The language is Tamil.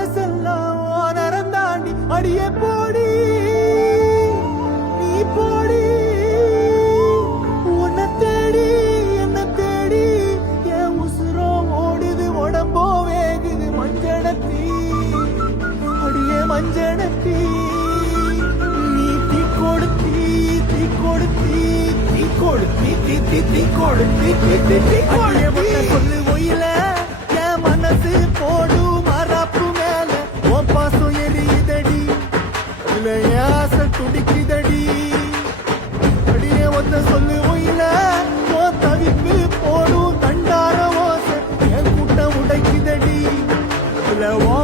மனசெல்லாம் நரம் தாண்டி அடியே போடி. நீ போடி. உன்னை தேடி என்ன தேடி என் உசுரோ ஓடுது உடம்போ வேகுது மஞ்சனத்தி அடியே மஞ்சனத்தி நீ தீ கொடுத்தி தீ கொடுத்தி தீ கொடுத்தி தீ தீ தீ கொடுத்தி தீ தீ தீ கொடுத்தி சொல்லு ஒயில. என் மனசு போடு. ചിലവോ